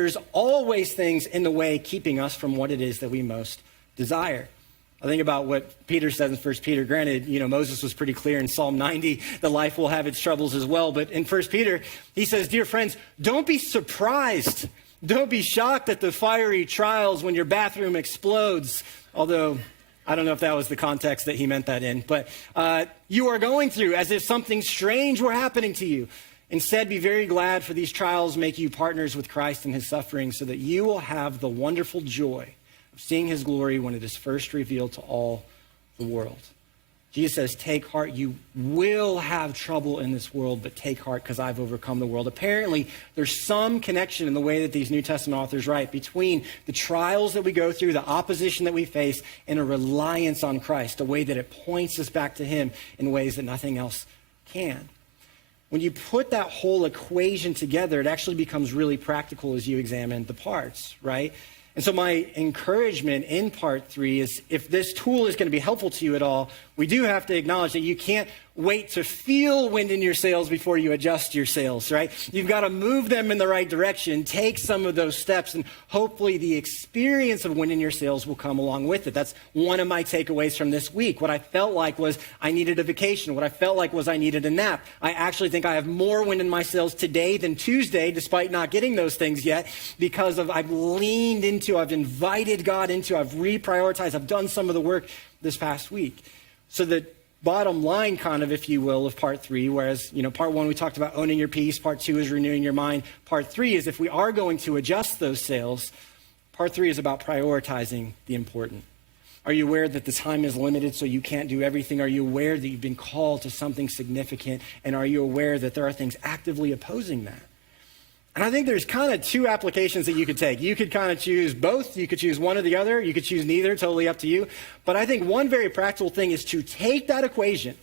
There's always things in the way keeping us from what it is that we most desire. I think about what Peter says in 1 Peter. Granted, Moses was pretty clear in Psalm 90 that life will have its troubles as well. But in 1 Peter, he says, dear friends, don't be surprised. Don't be shocked at the fiery trials when your bathroom explodes. Although, I don't know if that was the context that he meant that in. But you are going through as if something strange were happening to you. Instead, be very glad, for these trials make you partners with Christ in his suffering, so that you will have the wonderful joy of seeing his glory when it is first revealed to all the world. Jesus says, take heart. You will have trouble in this world, but take heart because I've overcome the world. Apparently, there's some connection in the way that these New Testament authors write between the trials that we go through, the opposition that we face, and a reliance on Christ, a way that it points us back to him in ways that nothing else can. When you put that whole equation together, it actually becomes really practical as you examine the parts, right? And so my encouragement in part 3 is, if this tool is going to be helpful to you at all, we do have to acknowledge that you can't wait to feel wind in your sails before you adjust your sails, right? You've got to move them in the right direction, take some of those steps, and hopefully the experience of wind in your sails will come along with it. That's one of my takeaways from this week. What I felt like was I needed a vacation. What I felt like was I needed a nap. I actually think I have more wind in my sails today than Tuesday, despite not getting those things yet, because I've leaned into, I've invited God into, I've reprioritized, I've done some of the work this past week. So the bottom line, kind of, if you will, of part 3, whereas, part 1, we talked about owning your peace. Part 2 is renewing your mind. Part 3 is, if we are going to adjust those sails, part 3 is about prioritizing the important. Are you aware that the time is limited, so you can't do everything? Are you aware that you've been called to something significant? And are you aware that there are things actively opposing that? And I think there's kind of 2 applications that you could take. You could kind of choose both. You could choose one or the other. You could choose neither, totally up to you. But I think one very practical thing is to take that equation,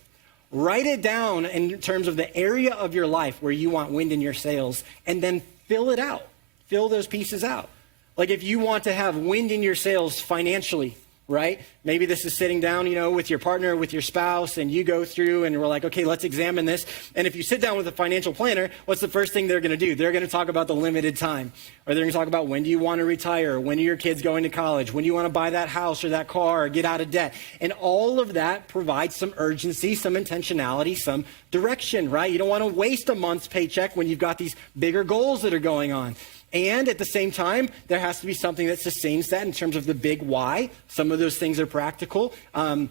write it down in terms of the area of your life where you want wind in your sails, and then fill it out. Fill those pieces out. Like if you want to have wind in your sails financially, right? Maybe this is sitting down, with your partner, with your spouse, and you go through and we're like, okay, let's examine this. And if you sit down with a financial planner, what's the first thing they're going to do? They're going to talk about the limited time. Or they're going to talk about, when do you want to retire? When are your kids going to college? When do you want to buy that house or that car or get out of debt? And all of that provides some urgency, some intentionality, some direction, right? You don't want to waste a month's paycheck when you've got these bigger goals that are going on. And at the same time, there has to be something that sustains that in terms of the big why. Some of those things are practical.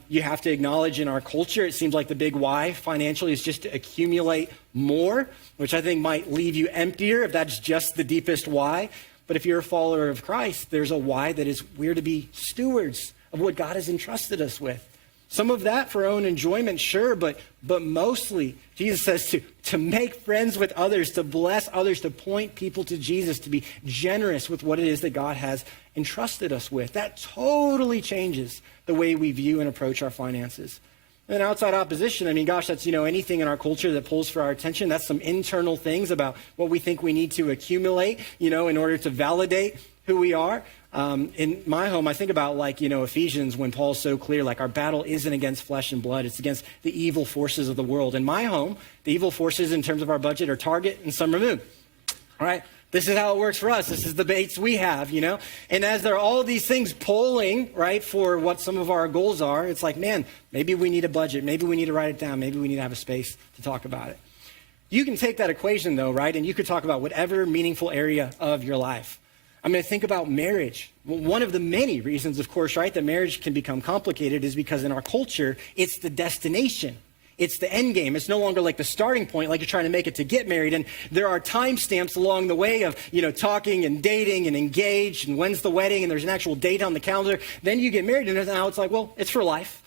You have to acknowledge in our culture, it seems like the big why financially is just to accumulate more, which I think might leave you emptier if that's just the deepest why. But if you're a follower of Christ, there's a why that is we're to be stewards of what God has entrusted us with. Some of that for our own enjoyment, sure, but mostly Jesus says to make friends with others, to bless others, to point people to Jesus, to be generous with what it is that God has entrusted us with. That totally changes the way we view and approach our finances. And outside opposition, that's, anything in our culture that pulls for our attention. That's some internal things about what we think we need to accumulate, in order to validate who we are. In my home, I think about Ephesians, when Paul's so clear, our battle isn't against flesh and blood. It's against the evil forces of the world. In my home, the evil forces in terms of our budget are Target and Summer Moon. All right. This is how it works for us. This is the baits we have, And as there are all these things polling, right, for what some of our goals are, it's like, man, maybe we need a budget. Maybe we need to write it down. Maybe we need to have a space to talk about it. You can take that equation, though, right, and you could talk about whatever meaningful area of your life. Think about marriage. Well, one of the many reasons, of course, right, that marriage can become complicated is because in our culture, it's the destination. It's the end game. It's no longer like the starting point, like you're trying to make it to get married. And there are timestamps along the way of, talking and dating and engaged and when's the wedding and there's an actual date on the calendar. Then you get married and now it's like, well, it's for life.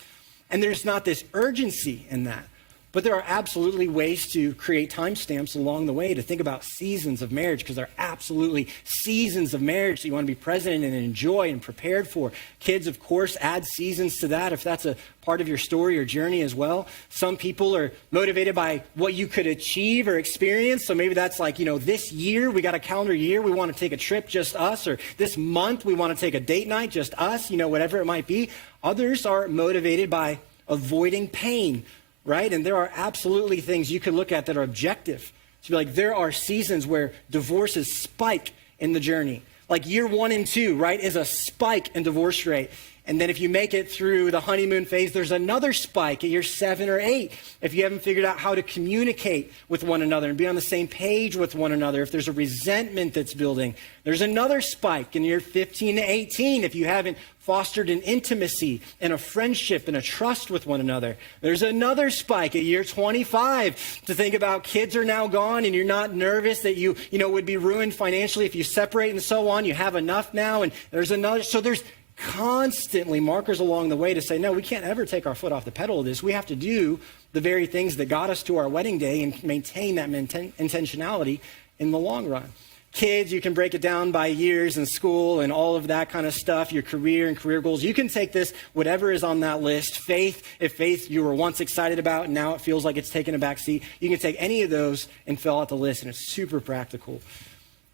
And there's not this urgency in that. But there are absolutely ways to create timestamps along the way to think about seasons of marriage, because there are absolutely seasons of marriage that you want to be present in and enjoy and prepared for. Kids, of course, add seasons to that if that's a part of your story or journey as well. Some people are motivated by what you could achieve or experience. So maybe that's this year, we got a calendar year, we want to take a trip, just us. Or this month, we want to take a date night, just us, whatever it might be. Others are motivated by avoiding pain. Right? And there are absolutely things you can look at that are objective. To be like, there are seasons where divorces spike in the journey. Like year 1 and 2, right, is a spike in divorce rate. And then if you make it through the honeymoon phase, there's another spike at year 7 or 8. If you haven't figured out how to communicate with one another and be on the same page with one another, if there's a resentment that's building, there's another spike in year 15 to 18. If you haven't fostered an intimacy and a friendship and a trust with one another, there's another spike at year 25 to think about kids are now gone and you're not nervous that you would be ruined financially if you separate and so on. You have enough now, and there's another. So there's constantly markers along the way to say, no, we can't ever take our foot off the pedal of this. We have to do the very things that got us to our wedding day and maintain that intentionality in the long run. Kids, you can break it down by years in school and all of that kind of stuff, your career and career goals. You can take this, whatever is on that list. Faith, if faith you were once excited about and now it feels like it's taken a back seat, you can take any of those and fill out the list, and it's super practical.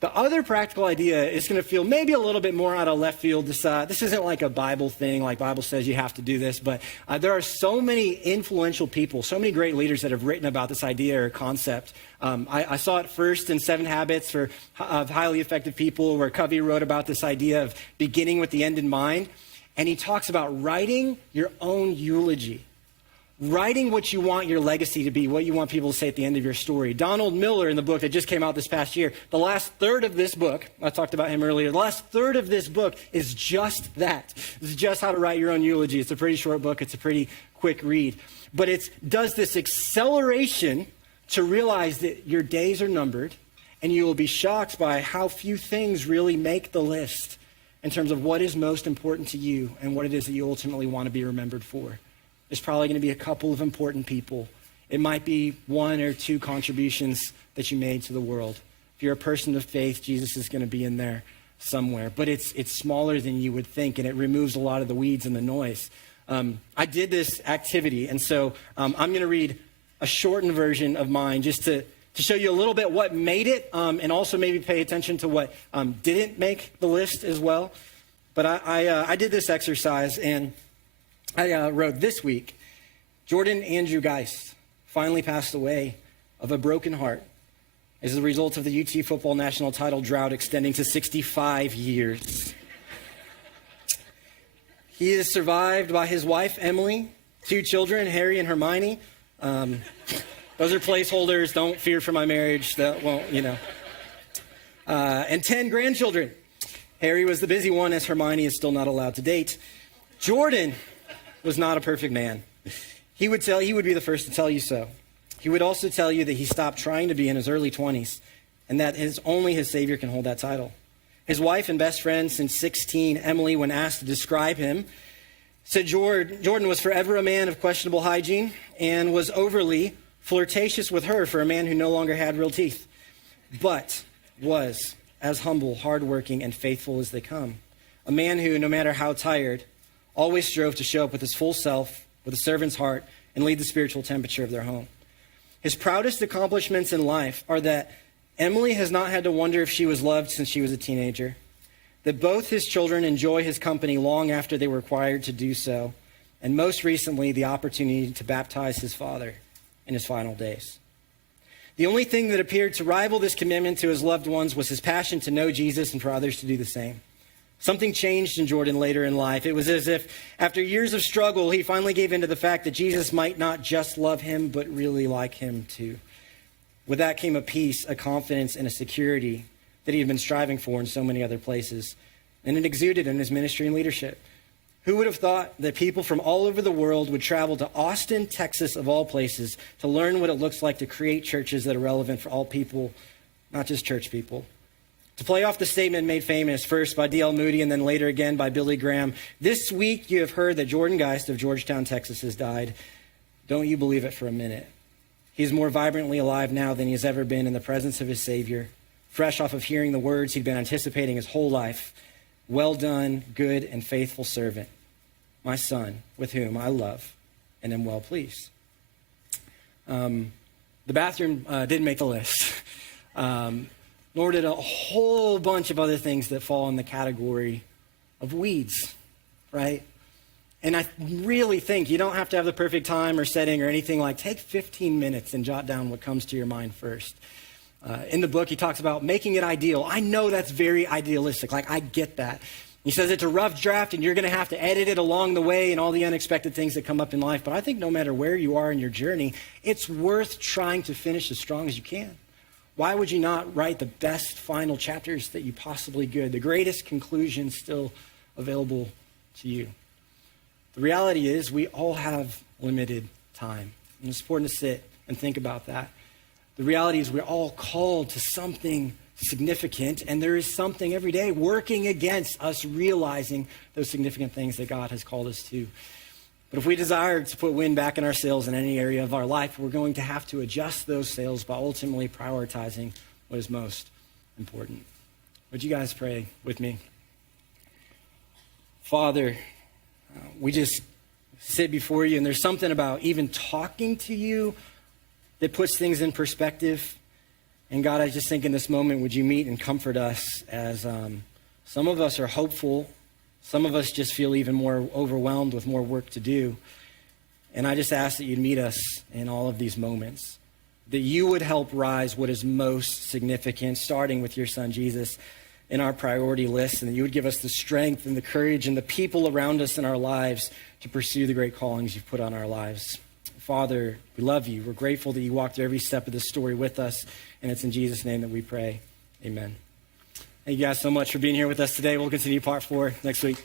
The other practical idea is going to feel maybe a little bit more out of left field. This isn't like a Bible thing, like Bible says you have to do this, but there are so many influential people, so many great leaders that have written about this idea or concept. I saw it first in 7 Habits of Highly Effective People, where Covey wrote about this idea of beginning with the end in mind, and he talks about writing your own eulogy. Writing what you want your legacy to be, what you want people to say at the end of your story. Donald Miller, in the book that just came out this past year, the last third of this book, I talked about him earlier, the last third of this book is just that. It's just how to write your own eulogy. It's a pretty short book. It's a pretty quick read. But it does this acceleration to realize that your days are numbered, and you will be shocked by how few things really make the list in terms of what is most important to you and what it is that you ultimately want to be remembered for. There's probably going to be a couple of important people. It might be 1 or 2 contributions that you made to the world. If you're a person of faith, Jesus is going to be in there somewhere. But it's smaller than you would think, and it removes a lot of the weeds and the noise. I did this activity, and so I'm going to read a shortened version of mine just to show you a little bit what made it, and also maybe pay attention to what didn't make the list as well. But I did this exercise, and I wrote this week, Jordan Andrew Geist finally passed away of a broken heart as a result of the UT football national title drought extending to 65 years. He is survived by his wife, Emily, 2 children, Harry and Hermione. Those are placeholders. Don't fear for my marriage. That won't, and 10 grandchildren. Harry was the busy one, as Hermione is still not allowed to date. Jordan was not a perfect man. He would be the first to tell you so. He would also tell you that he stopped trying to be in his early 20s, and that only his Savior can hold that title. His wife and best friend since 16, Emily, when asked to describe him, said Jordan was forever a man of questionable hygiene and was overly flirtatious with her for a man who no longer had real teeth, but was as humble, hardworking, and faithful as they come. A man who, no matter how tired, always strove to show up with his full self, with a servant's heart, and lead the spiritual temperature of their home. His proudest accomplishments in life are that Emily has not had to wonder if she was loved since she was a teenager, that both his children enjoy his company long after they were required to do so, and most recently, the opportunity to baptize his father in his final days. The only thing that appeared to rival this commitment to his loved ones was his passion to know Jesus and for others to do the same. Something changed in Jordan later in life. It was as if after years of struggle, he finally gave in to the fact that Jesus might not just love him, but really like him too. With that came a peace, a confidence, and a security that he had been striving for in so many other places. And it exuded in his ministry and leadership. Who would have thought that people from all over the world would travel to Austin, Texas, of all places, to learn what it looks like to create churches that are relevant for all people, not just church people? To play off the statement made famous first by D.L. Moody and then later again by Billy Graham, this week you have heard that Jordan Geist of Georgetown, Texas has died. Don't you believe it for a minute. He is more vibrantly alive now than he has ever been in the presence of his Savior, fresh off of hearing the words he'd been anticipating his whole life. Well done, good and faithful servant, my son, with whom I love and am well pleased. The bathroom didn't make the list. Nor did a whole bunch of other things that fall in the category of weeds, right? And I really think you don't have to have the perfect time or setting or anything. Like, take 15 minutes and jot down what comes to your mind first. In the book, he talks about making it ideal. I know that's very idealistic. Like, I get that. He says it's a rough draft and you're going to have to edit it along the way and all the unexpected things that come up in life. But I think no matter where you are in your journey, it's worth trying to finish as strong as you can. Why would you not write the best final chapters that you possibly could, the greatest conclusion still available to you? The reality is we all have limited time. And it's important to sit and think about that. The reality is we're all called to something significant, and there is something every day working against us realizing those significant things that God has called us to. But if we desire to put wind back in our sails in any area of our life, we're going to have to adjust those sails by ultimately prioritizing what is most important. Would you guys pray with me? Father, we just sit before you, and there's something about even talking to you that puts things in perspective. And God, I just think in this moment, would you meet and comfort us as some of us are hopeful. Some of us just feel even more overwhelmed with more work to do. And I just ask that you'd meet us in all of these moments, that you would help rise what is most significant, starting with your son, Jesus, in our priority list, and that you would give us the strength and the courage and the people around us in our lives to pursue the great callings you've put on our lives. Father, we love you. We're grateful that you walked through every step of this story with us, and it's in Jesus' name that we pray. Amen. Thank you guys so much for being here with us today. We'll continue part 4 next week.